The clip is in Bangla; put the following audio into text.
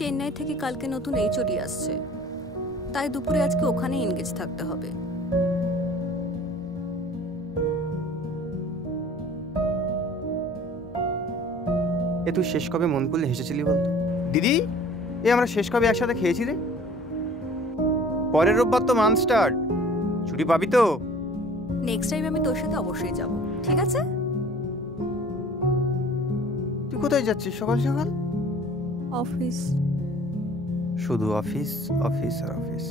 চেন্নাই থেকে কালকে নতুন এইচওডি আসছে, তাই দুপুরে আজকে ওখানে এনগেজ থাকতে হবে। এ তুই শেষ কবে মন খুলে হেসেছিলি বলতো? দিদি, এ আমরা শেষ কবে একসাথে খেয়েছি রে? পরের রোববার তো মান্থ স্টার্ট, ছুটি পাবি তো? নেক্সট টাইম আমি তোর সাথে অবশ্যই যাব, ঠিক আছে? তুই কোথায় যাচ্ছিস সকাল সকাল? অফিস। শুধু অফিস অফিস আর অফিস।